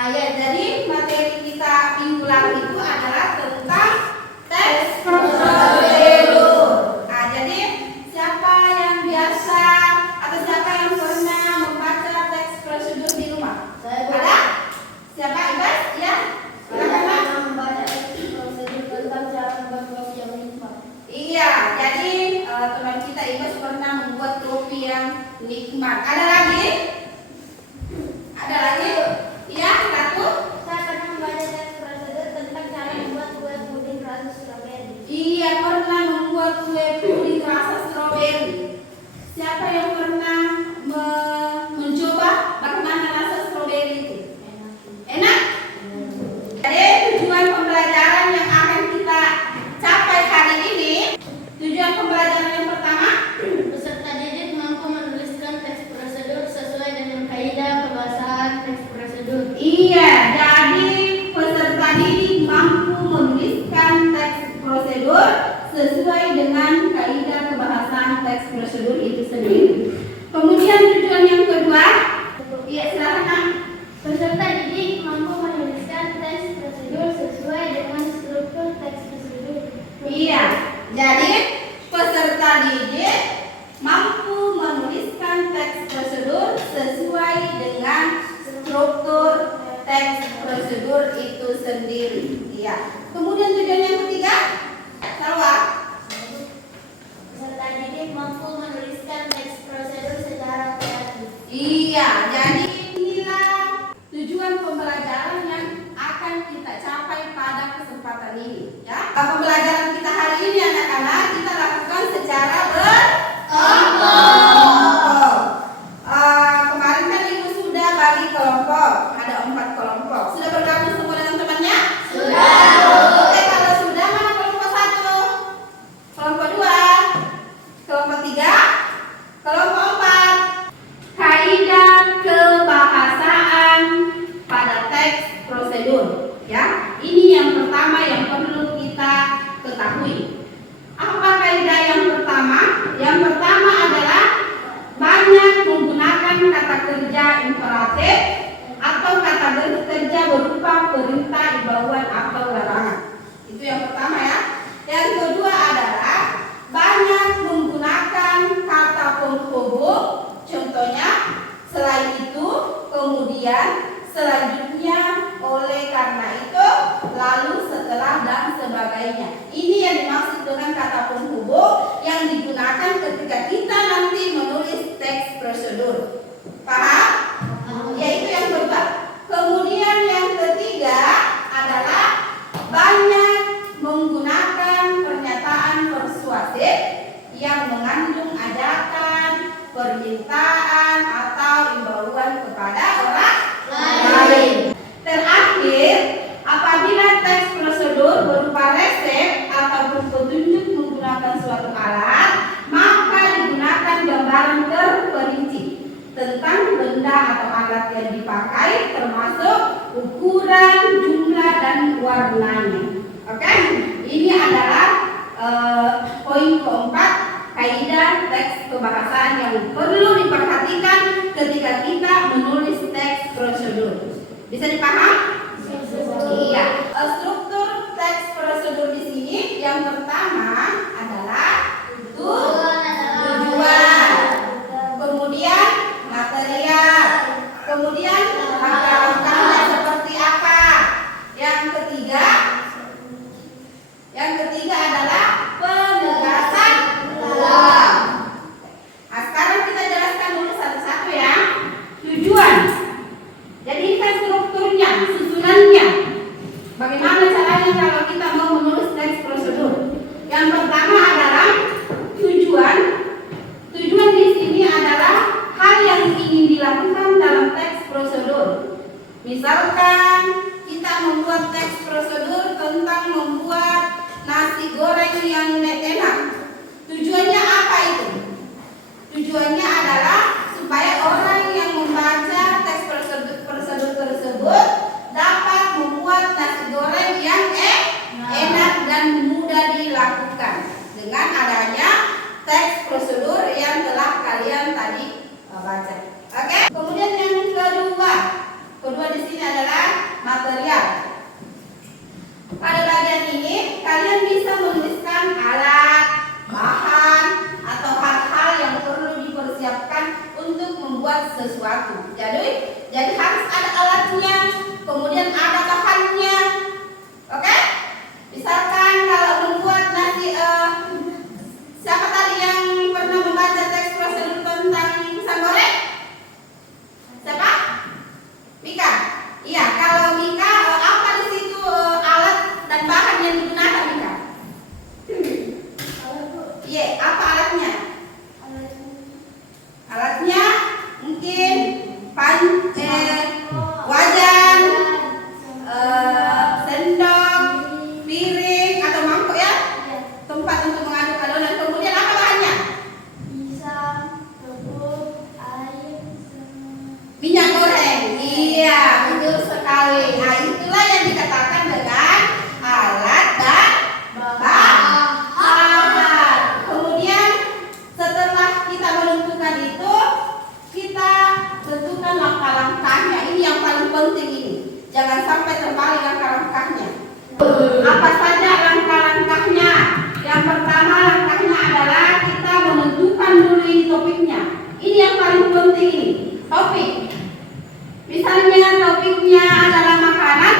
Ya, jadi materi kita minggu lalu itu adalah tentang teks prosedur. Jadi siapa yang biasa atau siapa yang pernah membaca teks prosedur di rumah? Ada? Siapa? Ibas? Ya? Silakan. Membaca teks prosedur tentang cara membuat kopi yang nikmat. Iya, jadi teman kita Ibas pernah membuat kopi yang nikmat. Ada lagi? Ada lagi? Iya, satu. Saya pernah membaca teks prosedur tentang cara membuat kue puding rasa stroberi. Iya, pernah membuat kue puding rasa stroberi. Siapa yang pernah mencoba bagaimana rasa stroberi itu? Enak? Jadi tujuan pembelajaran yang akan kita capai hari ini, tujuan pembelajaran yang pertama, Peserta didik mampu menuliskan teks prosedur sesuai dengan kaidah kebahasaan teks prosedur. iya, jadi peserta didik mampu menuliskan teks prosedur sesuai dengan kaidah kebahasaan teks prosedur itu sendiri. Kemudian tujuan yang kedua, iya silakan Kak. Peserta didik mampu menuliskan teks prosedur sesuai dengan struktur teks prosedur. Iya, jadi peserta didik mampu menuliskan teks prosedur sesuai dengan struktur teks prosedur itu sendiri. Iya. Kemudian tujuan yang ketiga, Salwa. Peserta didik mampu menuliskan teks prosedur secara kreatif. Iya, jadi inilah tujuan pembelajaran yang akan kita capai pada kesempatan ini. Ya, pembelajaran kita hari ini anak-anak kita lakukan secara berkelompok. Kemarin kan ibu sudah bagi kelompok, ada 4 kelompok. Sudah bergabung semua dengan temannya? Sudah. Oke, kalau sudah mana kelompok 1? Kelompok 2? Kelompok 3? Kelompok 4? Kaidah kebahasaan pada teks prosedur. Ya, ini yang pertama yang perlu kita ketahui. Apa kaidah yang pertama? Yang pertama adalah banyak menggunakan kata kerja imperatif atau kata kerja berupa perintah, imbauan atau larangan. Itu yang pertama ya. Yang kedua adalah banyak menggunakan kata penghubung. Contohnya, selain itu, kemudian, selanjutnya, oleh karena itu, lalu, setelah, dan sebagainya. Ini yang dimaksud dengan kata penghubung yang digunakan ketika kita nanti menulis teks prosedur. Paham? Yaitu yang kedua. Kemudian yang ketiga adalah banyak menggunakan pernyataan persuasif yang mengandung ajakan, permintaan, atau imbauan kepada orang lain. Terakhir, apabila teks prosedur berupa resep ataupun petunjuk menggunakan suatu alat, maka digunakan gambaran terperinci tentang benda atau alat yang dipakai, termasuk ukuran, jumlah, dan warnanya. Oke, ini adalah poin keempat, kaidah teks kebahasaan yang perlu diperhatikan ketika kita menulis teks prosedur. Bisa dipaham? Iya. Struktur teks prosedur di sini yang pertama adalah tujuan, kemudian material, kemudian langkah-langkahnya seperti apa. Yang ketiga adalah penegasan ulang. Nah, sekarang kita jelaskan dulu satu-satu ya. Tujuan. Jadi ini kan strukturnya, susunannya. Bagaimana caranya kalau kita mau menulis teks prosedur? Yang pertama adalah tujuan. Tujuan di sini adalah hal yang ingin dilakukan dalam teks prosedur. Misalkan kita membuat teks prosedur tentang membuat nasi goreng yang enak. Tujuannya apa itu? Tujuannya adalah supaya orang yang membaca teks prosedur tersebut dapat membuat nasi goreng yang enak dan mudah dilakukan dengan adanya teks prosedur yang telah kalian tadi baca. Oke? Kemudian yang kedua di sini adalah penting ini. Topik. Misalnya topiknya adalah makanan.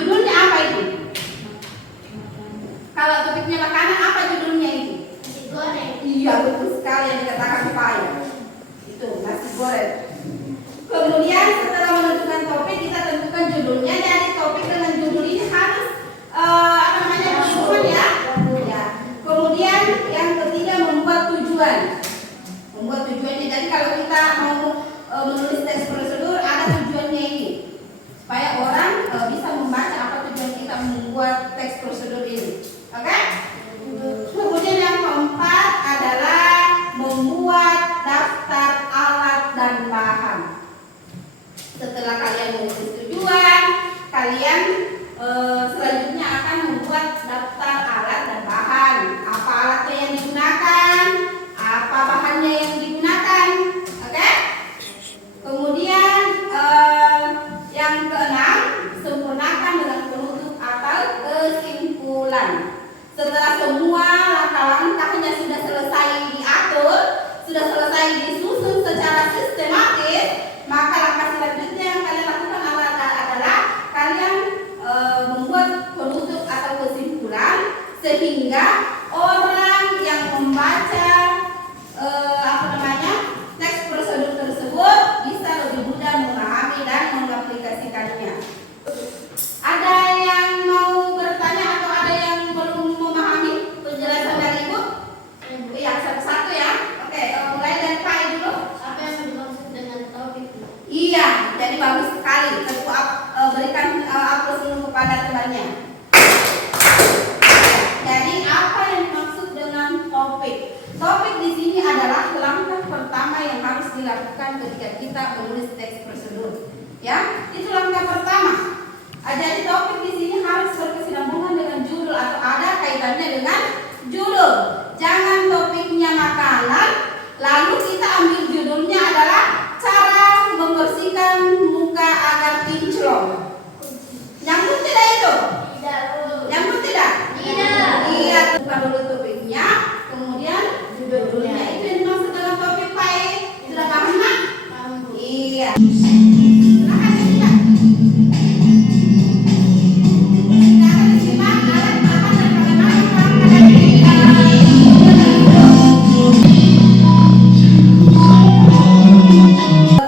Judulnya apa itu? Kalau topiknya makanan, apa judulnya itu? Nasi goreng. Iya, betul sekali yang dikatakan Pak. Itu nasi goreng. Kemudian setelah menentukan topik, kita tentukan judulnya. Jadi topik dengan judul ini harus berhubungan ya. Kemudian yang ketiga membuat tujuan. Membuat tujuannya. Jadi kalau kita mau menulis teks prosedur, ada tujuannya ini supaya orang bisa membaca apa tujuan kita membuat teks prosedur ini. Oke? Kemudian yang keempat adalah membuat daftar alat dan bahan. Setelah kalian menulis tujuan, kalian selanjutnya akan membuat daftar alat dan bahan. Apa alatnya yang digunakan, apa bahannya yang digunakan. Oke? Kemudian yang keenam, sempurnakan dengan penutup atau kesimpulan. Setelah semua langkah-langkahnya sudah selesai diatur, sudah selesai disusun secara sistematis, maka langkah selanjutnya yang kalian lakukan adalah kalian membuat penutup atau kesimpulan sehingga orang yang membaca teks prosedur tersebut bisa lebih mudah memahami dan mengaplikasikannya. Ada yang mau bertanya atau ada yang belum memahami penjelasan dari Ibu? Iya, satu-satu ya. Oke, mulai dari Pak dulu. Apa yang dimaksud dengan topik? Iya, jadi bagus sekali. Tentu berikan aplaus dulu kepada temannya. Jadi apa yang dimaksud dengan topik? Topik di sini adalah langkah pertama yang harus dilakukan ketika kita menulis teks prosedur. Ya, itu langkah pertama. Jadi topik di sini harus berkesinambungan dengan judul atau ada kaitannya dengan judul. Jangan topiknya makanan, lalu kita ambil judulnya adalah cara membersihkan muka agar kinclong. Nyambung tidak itu? Tidak, Bu. Nyambung tidak? Tidak. Iya, buka dulu topiknya, kemudian judulnya. Itu yang dimaksud dengan topik Pak. Sudah paham, Nak? Paham, Bu. Iya. Silakan disimak. Silakan disimak alat bahan dan bagaimana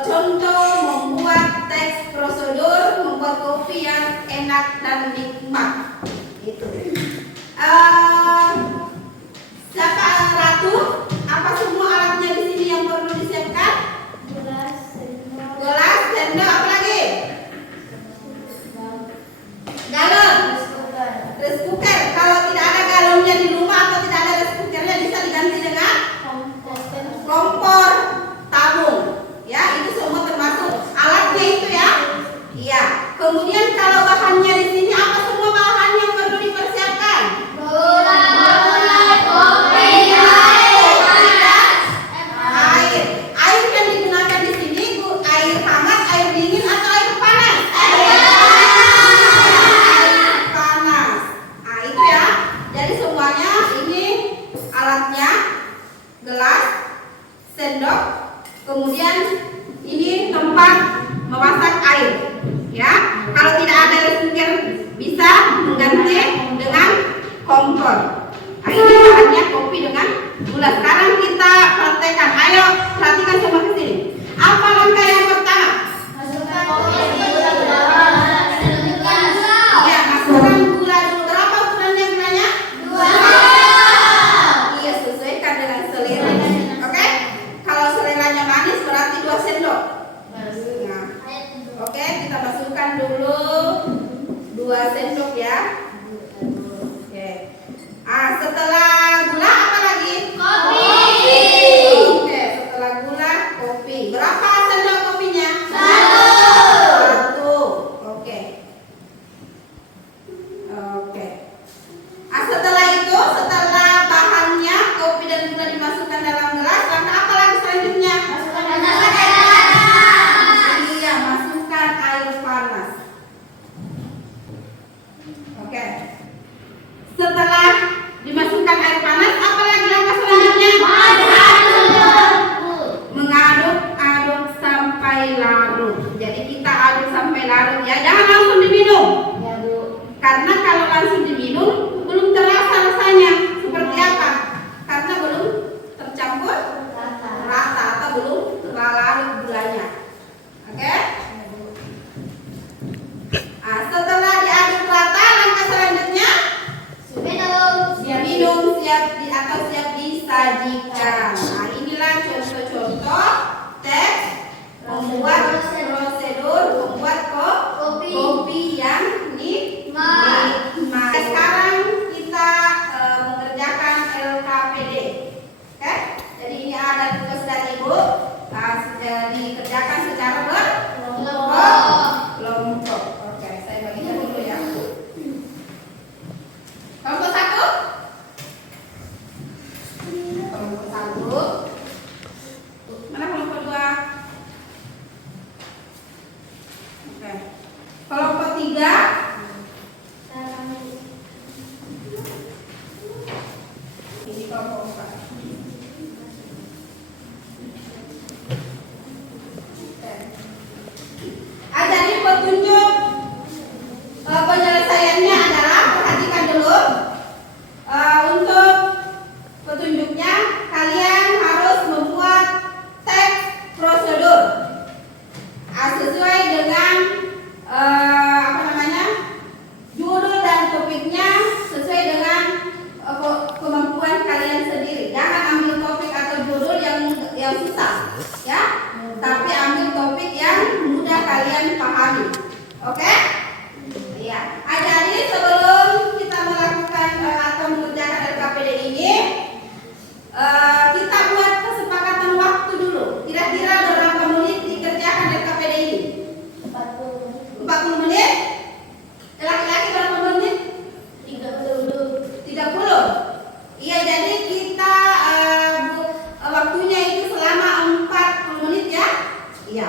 contoh membuat teks prosedur, membuat kopi yang enak dan nikmat. Itu. Siapa Ratu? Apa semua alatnya di sini yang perlu disiapkan? Gelas, sendok, Gelas, sendok, apa lagi? Galon, rice cooker. Kalau tidak ada galonnya di rumah atau tidak ada rice cookernya, bisa diganti dengan kompor tabung. Ya, itu semua termasuk alatnya itu ya. Iya. Kemudian kalau bahannya di sini apa semua bahan yang perlu dipersiapkan? gula, kopi, Air. Air yang digunakan di sini air hangat, air dingin atau air panas? Air panas. Nah, itu ya. Jadi semuanya ini alatnya, gelas, sendok, kemudian ini tempat memasak air. Ya. Kalau tidak ada rice cooker bisa mengganti dengan kompor. Nah, ini bahannya kopi dengan gula. Sekarang kita praktekkan. Ayo perhatikan semua ke sini. Apa langkah yang pertama? masukkan kopi, gula, selanjutnya Ya, masukkan gula dulu. Berapa gulanya gulanya? 2. Iya, sesuaikan dengan selera. Oke? Kalau seleranya manis berarti 2 sendok. Nah, oke, kita masukkan dulu 2 sendok ya. Oke. Setelah gula apa lagi? Kopi. Oke, setelah gula kopi. Berapa sendok kopinya? 1. Oke. Oke. Setelah itu, setelah bahannya kopi dan gula dimasukkan dalam gelas, langkah apa lagi selanjutnya? Masukkan air panas. Iya, masukkan air panas. Oke. Oke. Kelompok 3. Ini kelompok 4. Ajari petunjuk penyelesaiannya adalah, perhatikan dulu. Untuk petunjuknya kalian harus membuat teks prosedur sesuai dengan judul dan topiknya, sesuai dengan kemampuan kalian sendiri. Jangan ambil topik atau judul yang susah, ya. Tapi ambil topik yang mudah kalian pahami. Oke? Iya. Jadi sebelum kita melakukan atau mengerjakan LKPD ini, kita buat kesepakatan waktu dulu. Kira-kira berapa menit dikerjakan LKPD ini? 40 menit. Laki-laki berapa menit? 30. Iya, jadi kita waktunya itu selama 40 menit ya. Iya.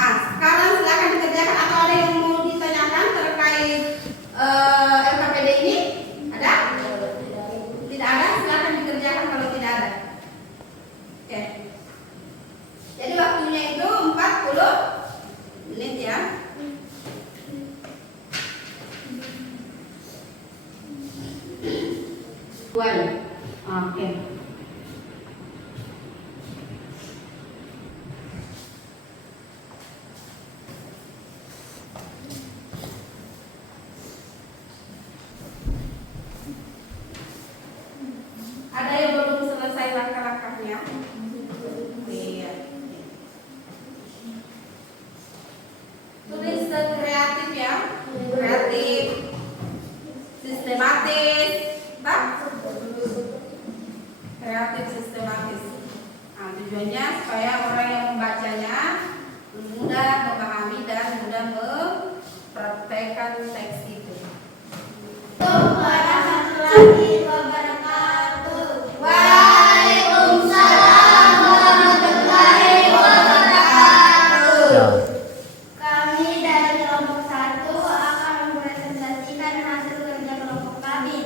Sekarang silakan dikerjakan. Atau ada yang mau ditanyakan terkait LKPD ini? Ada? Tidak ada, silakan dikerjakan kalau tidak ada. Oke. Jadi waktunya itu 40 menit ya. Oke. Ada yang belum selesai langkah-langkahnya? Iya. Tulis kreatif ya, kreatif, sistematis, kreatif sistematis. Tujuannya supaya orang yang membacanya mudah memahami dan mudah mempraktekkan teks itu. Warahmatullahi wabarakatuh. Waalaikumsalam warahmatullahi wabarakatuh. Kami dari kelompok 1 akan mempresentasikan hasil kerja kelompok kami.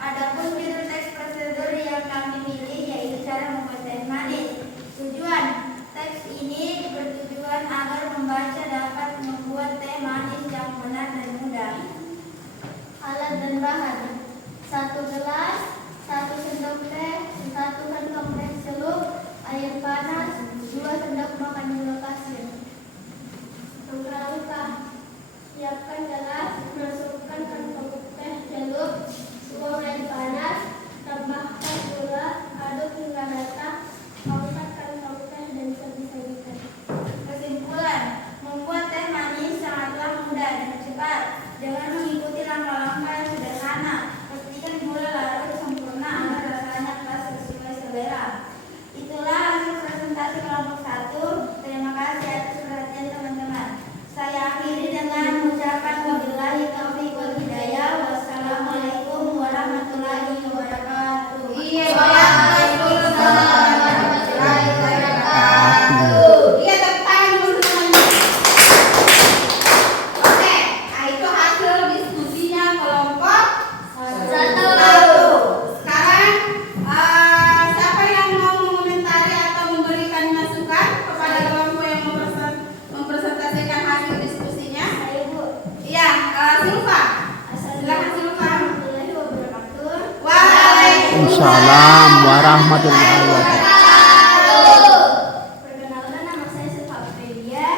Adapun judul teks prosedur yang kami pilih yaitu cara membuat teh manis. Tujuan teks ini bertujuan agar membaca dapat membuat teh manis yang benar dan mudah. Alat dan bahan: 1 gelas, 1 sendok teh, 1 kantong teh celup, air panas, 2 sendok makan gula pasir. Langkah-langkah: siapkan gelas, masukkan kantong teh celup, tuang air panas, tambahkan gula, aduk hingga rata, angkat kantong teh dan sajikan. Kesimpulan: membuat teh manis sangatlah mudah dan cepat. Dengan mengikuti langkah-langkah yang sederhana, pastikan gula larut sempurna agar rasanya pas sesuai selera. Itulah hasil presentasi kelompok 1. Terima kasih atas perhatian teman-teman. Saya akhiri dengan mengucapkan wabillahi taufiq wal hidayah. Wassalamualaikum warahmatullahi wabarakatuh. Waalaikumsalam warahmatullahi wabarakatuh. Iya, tepuk tangan dulu semuanya. Oke, itu hasil diskusinya kelompok 1. Sekarang siapa yang mau mengomentari atau memberikan masukan kepada kelompok yang mempresentasikan hasil diskusinya? Saya Bu. Iya, Silva. Silakan Silva. Warahmatullahi wabarakatuh. Waalaikumsalam warahmatullahi wabarakatuh. Perkenalkan, nama saya Silva Fredia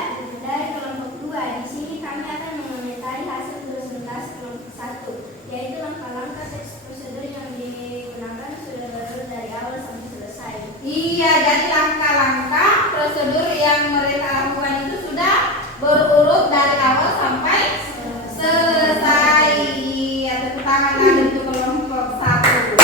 dari kelompok 2. Di sini kami akan mengomentari hasil presentasi kelompok 1, yaitu langkah-langkah teks prosedur yang digunakan sudah berurut dari awal sampai selesai. Iya, jadi langkah-langkah prosedur yang mereka lakukan itu sudah berurut dari awal sampai selesai. Iya, tepuk tangan lagi untuk kelompok 1.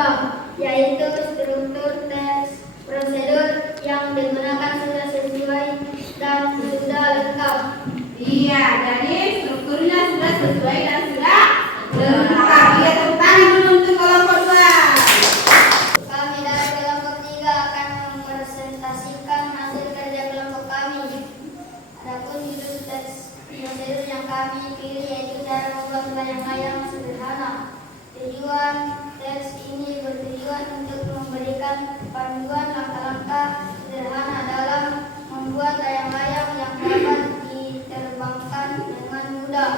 program, yaitu struktur tes prosedur yang digunakan sudah sesuai dan sudah lengkap. Iya, jadi strukturnya sudah sesuai dan sudah lengkap. Iya, tepuk tangan dulu untuk kelompok 2. Kami dari kelompok 3 akan mempresentasikan hasil kerja kelompok kami. Adapun judul tes prosedur yang kami pilih yaitu cara membuat layang-layang sederhana. Tujuan tes ini bertujuan untuk memberikan panduan langkah-langkah sederhana dalam membuat layang-layang yang dapat diterbangkan dengan mudah.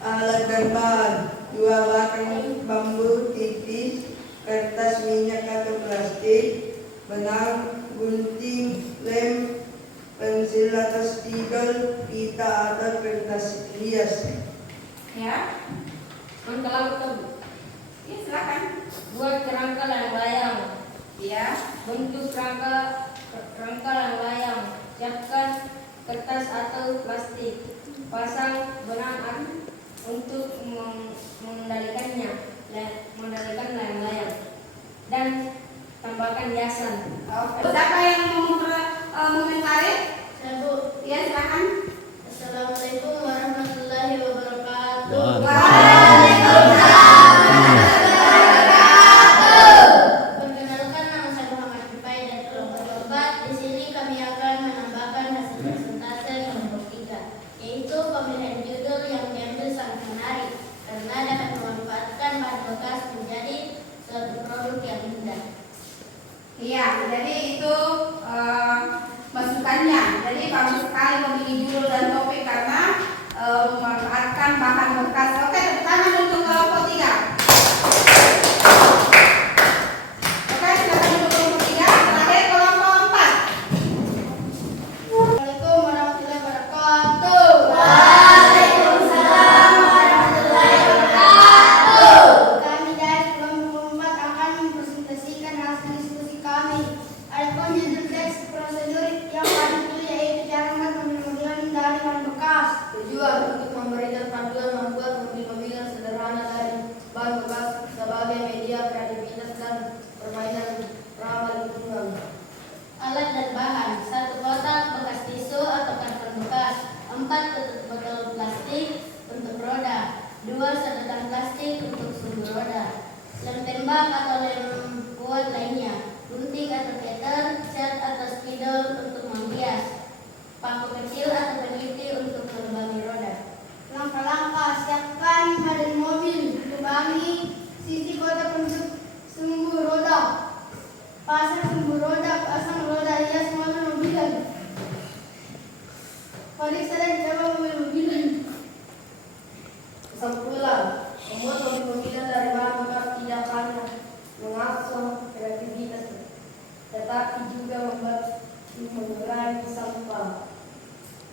Alat terbang, 2 batang bambu tipis, kertas minyak atau plastik, benang, gunting, lem, pensil atau spidol, pita atau kertas hias. Ya, Mengkelam betul. iya silakan. Buat kerangka layang-layang. Iya, Bentuk kerangka layang-layang. Siapkan kertas atau plastik. Pasang benang untuk mengendalikannya, mengendalikan layang-layang. Dan tambahkan hiasan. oke. Siapa yang mau mengomentari? Saya Bu. Iya silakan. Assalamualaikum warahmatullahi wabarakatuh. Perkenalkan, nama saya Muhammad Rifai dari kelompok 4. Di sini kami akan menambahkan hasil presentase kelompok 3, yaitu pemilihan judul yang diambil sangat menarik karena dapat memanfaatkan bahan bekas menjadi suatu produk yang indah. Iya, jadi itu masukannya. Jadi bagus sekali memilih judul dan topik karena memanfaatkan bahan bekas. Oke, tepuk tangan untuk kelompok 3. Oke, silakan untuk kelompok 3. Terakhir kelompok 4. Assalamualaikum warahmatullahi wabarakatuh. Waalaikumsalam warahmatullahi wabarakatuh. Kami dari kelompok 4 akan mempresentasikan hasil diskusi kami. Adapun judul teks prosedur yang kami pilih yaitu cara membuat mobil-mobilan dari bahan bekas. Tujuan untuk memberikan panduan membuat mobil-mobilan sederhana dari bahan bekas sebagai media kreativitas dan permainan ramah lingkungan. Alat dan bahan: 1 kotak bekas tisu atau karton bekas, 4 tutup botol plastik untuk roda, 2 sedotan plastik untuk sumber roda, lem tembak atau lem kuat lainnya, gunting atau cutter, cat atau spidol untuk menghias, paku kecil atau peniti untuk melubangi roda. Langkah-langkah: siapkan badan mobil, lubangi sisi kotak untuk sumbu roda, pasang sumbu roda, pasang roda hias mobil-mobilan, periksa dan coba mobil-mobilan. Kesimpulan, membuat mobil-mobilan dari bahan bekas tidak hanya mengasah kreativitas, tetapi juga mengurangi sampah.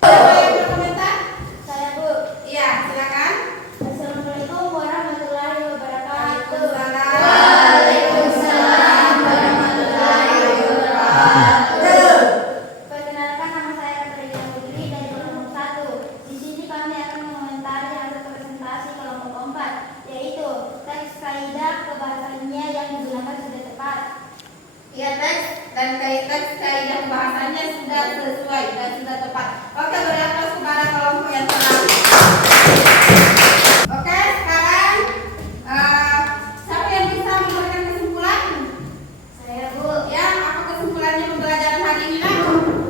Siapa yang berkomentar? Saya Bu. Iya, silakan. Assalamualaikum warahmatullahi wabarakatuh. Waalaikumsalam warahmatullahi wabarakatuh. Perkenalkan, nama saya Katrina Putri dari kelompok 1. Di sini kami akan mengomentari hasil presentasi kelompok 4, yaitu teks kaidah kebahasaannya yang digunakan sudah tepat. Iya, teks dan kaidah bahasannya sudah sesuai dan sudah tepat. Oke, beri aplaus kepada kelompok yang terakhir. Oke, sekarang siapa yang bisa memberikan kesimpulan? Saya Bu. Ya, apa kesimpulannya pembelajaran hari ini? Nak?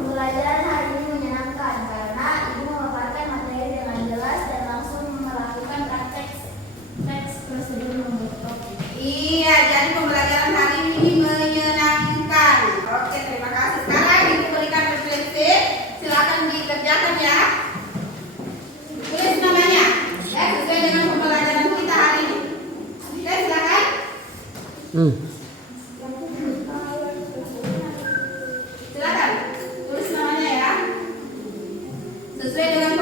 Pembelajaran hari ini menyenangkan karena ibu memaparkan materi dengan jelas dan langsung melakukan praktek teks prosedur membuat topik. Iya, jadi pembelajaran hari ini menyenangkan. Oke, terima kasih. Sekarang ibu berikan refleksi. Silakan dikerjakan ya. Tulis namanya. Ya, sesuai dengan pembelajaran kita hari ini. Oke, silakan. Silakan. Tulis namanya ya. Sesuai dengan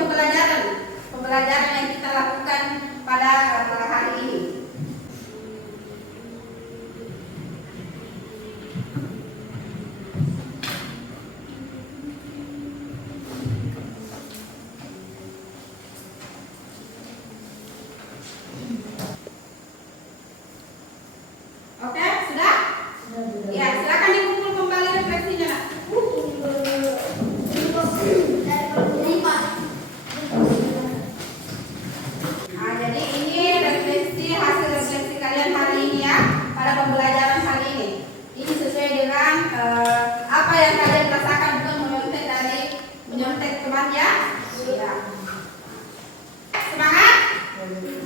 pembelajaran yang kita lakukan pada hari ini. Amin.